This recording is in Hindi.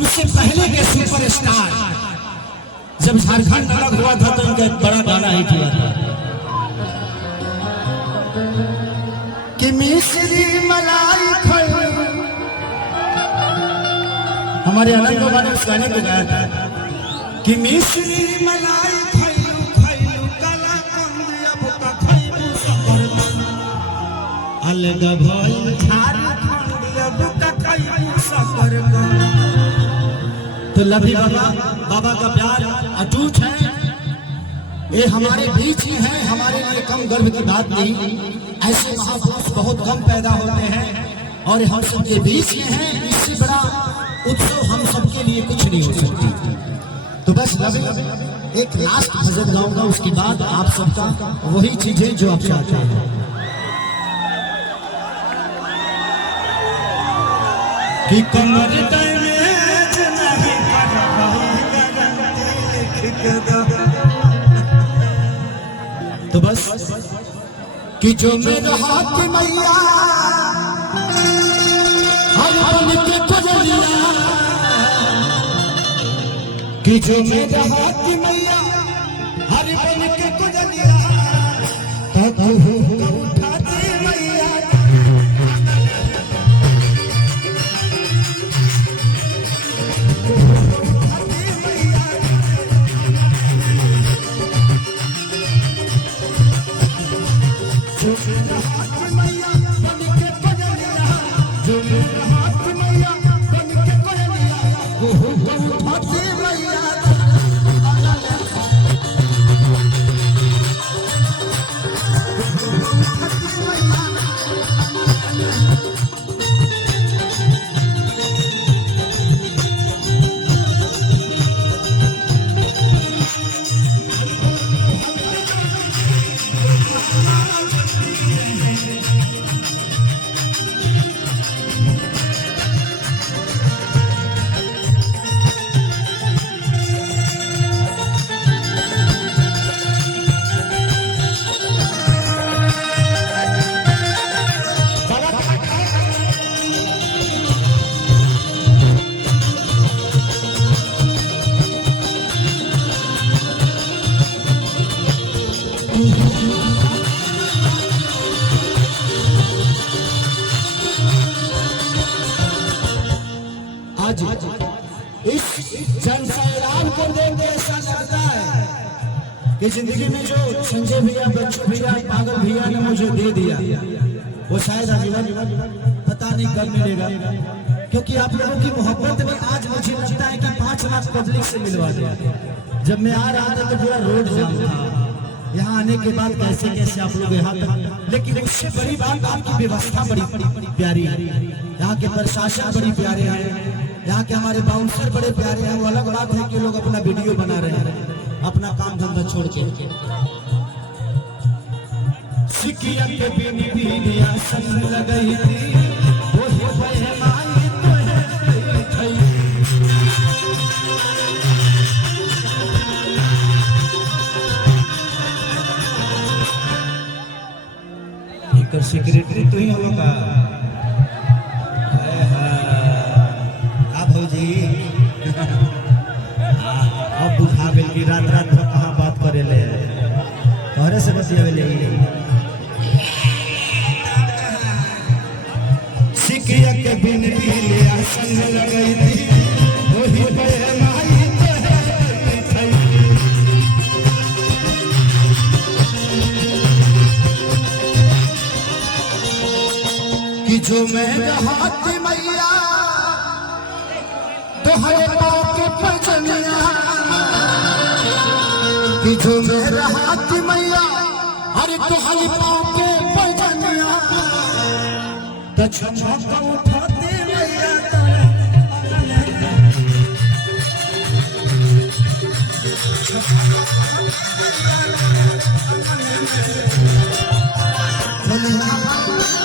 हमसे पहले के सुपरस्टार जब झारखंड अलग हुआ था तो इनका एक बड़ा गाना हिट हुआ था कि मिश्री मलाई खाई। हमारे अनंत बाबा ने उस गाने को गाया था कि मिश्री मलाई खाइलू खाइलू काला कंद अब का खाइलू सफर अलग भइल झारखंड अब का खाइलू सफर। तो लभी बाबा का प्यार अटूट है, ये हमारे बीच ही है, हमारे लिए कम गर्व की बात नहीं। ऐसे महापुरुष बहुत कम पैदा होते हैं और हम सबके बीच में हैं। इससे बड़ा उत्सव हम सबके लिए कुछ नहीं हो सकती। तो बस लभी एक लास्ट भजन गाऊंगा, उसके बाद आप सबका वही चीजें जो आप चाहते हैं। कि कमर तो बस कि जो मेरा हाथ मैया हर बन के कोजलिया, कि जो मेरा हाथ मैया हर बन के कोजलिया उठाती मैया आज इस जनसैलाब को देख के ऐसा लगता है कि जिंदगी में जो संजय भैया, बच्चू भैया, पागल भैया ने मुझे दे दिया वो शायद आजीवन पता नहीं कब मिलेगा। क्योंकि आप लोगों की मोहब्बत ने आज मुझे लगता है कि 5 लाख पब्लिक से मिलवा दिया। जब मैं आ रहा था तो पूरा रोड जाम था। यहाँ आने के बाद कैसे कैसे आप लोग यहाँ तक, लेकिन उससे बड़ी बात आपकी व्यवस्था बड़ी प्यारी है। यहाँ के प्रशासन बड़ी प्यारे हैं, यहाँ के हमारे बाउंसर बड़े प्यारे हैं। वो अलग बात है कि लोग अपना वीडियो बना रहे हैं अपना काम धंधा छोड़ के। सिकिया के बिनी बिनिया संग लगई थी वो ही बहमाई तो है इकर सेक्रेटरी तो ही लोग का अब बुझा गई कि रात रात भर कहाँ बात करे ले घरे से बतियावे ले। सिकिया के बिन बिलिया संग लगई थी वही बेमाई तो है कि जो मेरा हाथ मैया तो हरे पाँव के पजनिया, कि जो मेरा हाथ मैया अरे तो हरे पाँव के पजनिया तो झुमका उठाते मैया तो